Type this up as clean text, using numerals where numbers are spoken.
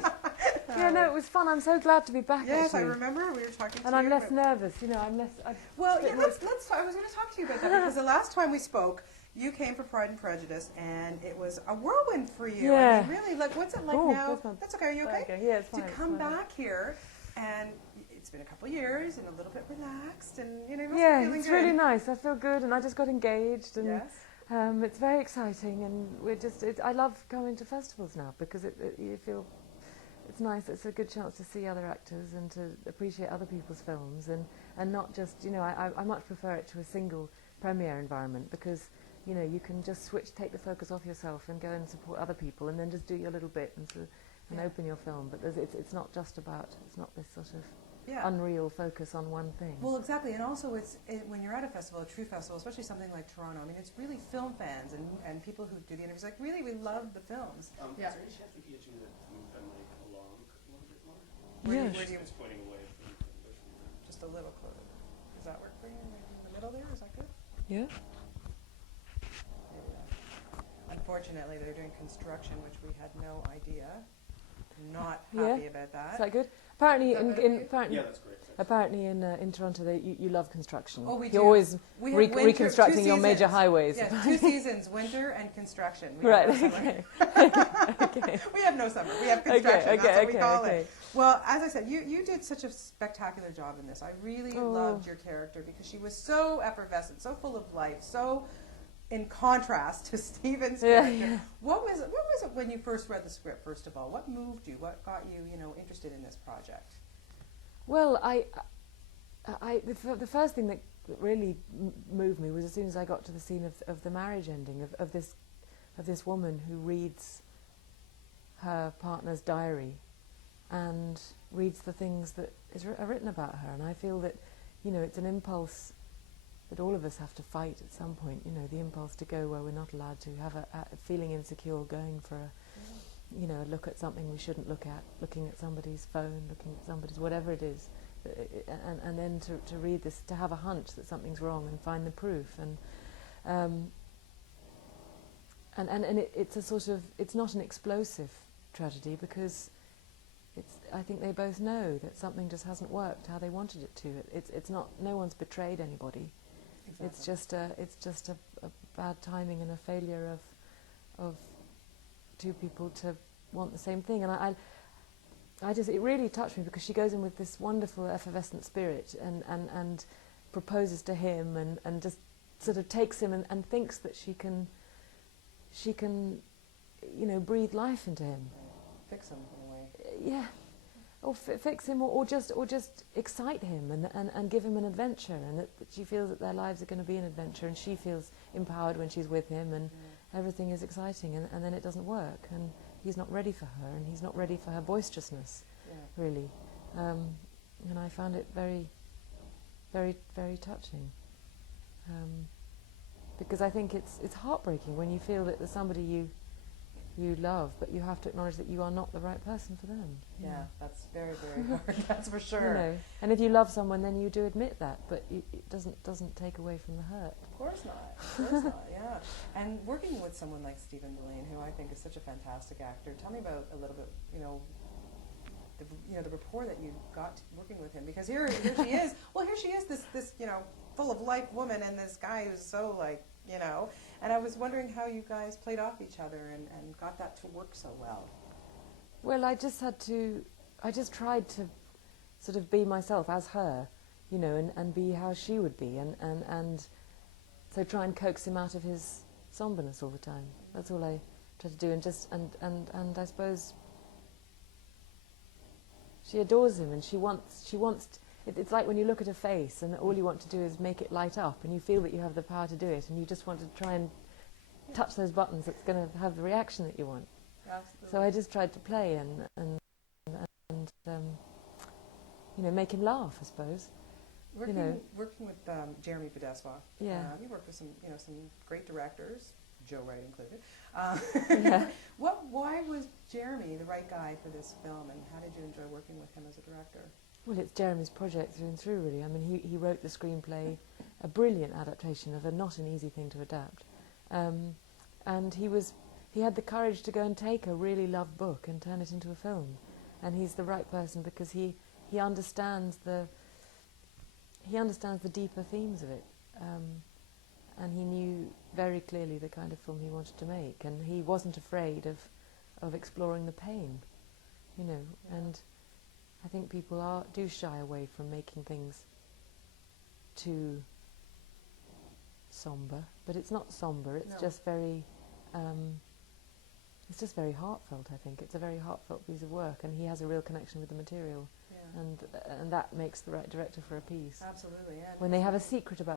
great. Yeah, no, it was fun. I'm so glad to be back. Yes, actually. I remember we were talking to And you. I'm less nervous, you know. Well, yeah, let's. I was going to talk to you about that because the last time we spoke, you came for Pride and Prejudice, and it was a whirlwind for you. Yeah. I mean, really, like, what's it like now? That's okay. Are you okay? Yeah, it's fine. To come back here, and it's been a couple of years, and a little bit relaxed, and you know, feeling it's good. really nice. I feel good, and I just got engaged, and yes. It's very exciting, and I love coming to festivals now because you feel it's nice. It's a good chance to see other actors and to appreciate other people's films, and not just, you know, I much prefer it to a single premiere environment because, you know, you can just take the focus off yourself and go and support other people, and then just do your little bit and open your film. But it's not just about, it's not this sort of unreal focus on one thing. Well, exactly, and also when you're at a festival, a true festival, especially something like Toronto, I mean, it's really film fans and people who do the interviews, like, really, we love the films. Is there any chance we could get you to move that mic along a little bit more? Where do you It's pointing away from just a little closer. Does that work for you? Maybe in the middle there? Is that good? Yeah. Unfortunately, they're doing construction, which we had no idea. Not happy about that. Is that good? Apparently, that's great. Apparently, in Toronto, you love construction. Oh, we do. You're always reconstructing your major seasons. highways. Yes, 2 seasons, winter and construction. Right. Okay. Okay. We have no summer. We have construction. That's what we call it. Well, as I said, you did such a spectacular job in this. I really loved your character because she was so effervescent, so full of life, so in contrast to Stephen's character. Yeah. What was it when you first read the script, first of all? What moved you? What got you, interested in this project? Well, the first thing that really moved me was as soon as I got to the scene of the marriage ending, of this woman who reads her partner's diary and reads the things that are written about her. And I feel that, it's an impulse that all of us have to fight at some point, the impulse to go where we're not allowed to, have a feeling insecure, going for a look at something we shouldn't look at, looking at somebody's phone, looking at somebody's whatever it is, and then to read this, to have a hunch that something's wrong and find the proof, and it's a sort of, it's not an explosive tragedy because I think they both know that something just hasn't worked how they wanted it to. It's not, no one's betrayed anybody. Exactly. It's just a bad timing and a failure of two people to want the same thing. And it really touched me because she goes in with this wonderful effervescent spirit and proposes to him and just sort of takes him and thinks that she can breathe life into him. Fix him in a way. Yeah. Or fix him, or just excite him and give him an adventure, and that she feels that their lives are going to be an adventure, and she feels empowered when she's with him, and everything is exciting, and then it doesn't work, and he's not ready for her, and he's not ready for her boisterousness, really. And I found it very, very, very touching, because I think it's heartbreaking when you feel that there's somebody you love, but you have to acknowledge that you are not the right person for them. Yeah, that's very, very hard. That's for sure. And if you love someone, then you do admit that, but it doesn't take away from the hurt. Of course not. Of course not. Yeah. And working with someone like Stephen Delaney, who I think is such a fantastic actor, tell me about a little bit, the rapport that you got working with him, because here she is. Well, here she is, this full of life woman, and this guy who's so and I was wondering how you guys played off each other and got that to work so well. Well, I just tried to sort of be myself as her, and be how she would be, and so try and coax him out of his somberness all the time. That's all I try to do, and I suppose she adores him, and she wants. It's like when you look at a face and all you want to do is make it light up, and you feel that you have the power to do it, and you just want to try and touch those buttons that's going to have the reaction that you want. Absolutely. So I just tried to play and make him laugh, I suppose. Working with Jeremy Bedeswa. Yeah. You worked with some great directors, Joe Wright included. Yeah. Why was Jeremy the right guy for this film, and how did you enjoy working with him as a director? Well, it's Jeremy's project through and through, really. I mean, he wrote the screenplay, a brilliant adaptation of not an easy thing to adapt. And he was he had the courage to go and take a really loved book and turn it into a film. And he's the right person because he understands the deeper themes of it. And he knew very clearly the kind of film he wanted to make, and he wasn't afraid of exploring the pain, you know. And I think people do shy away from making things too somber, but it's not somber. It's just very, it's just very heartfelt. I think it's a very heartfelt piece of work, and he has a real connection with the material, and that makes the right director for a piece. Absolutely. And when they have a secret about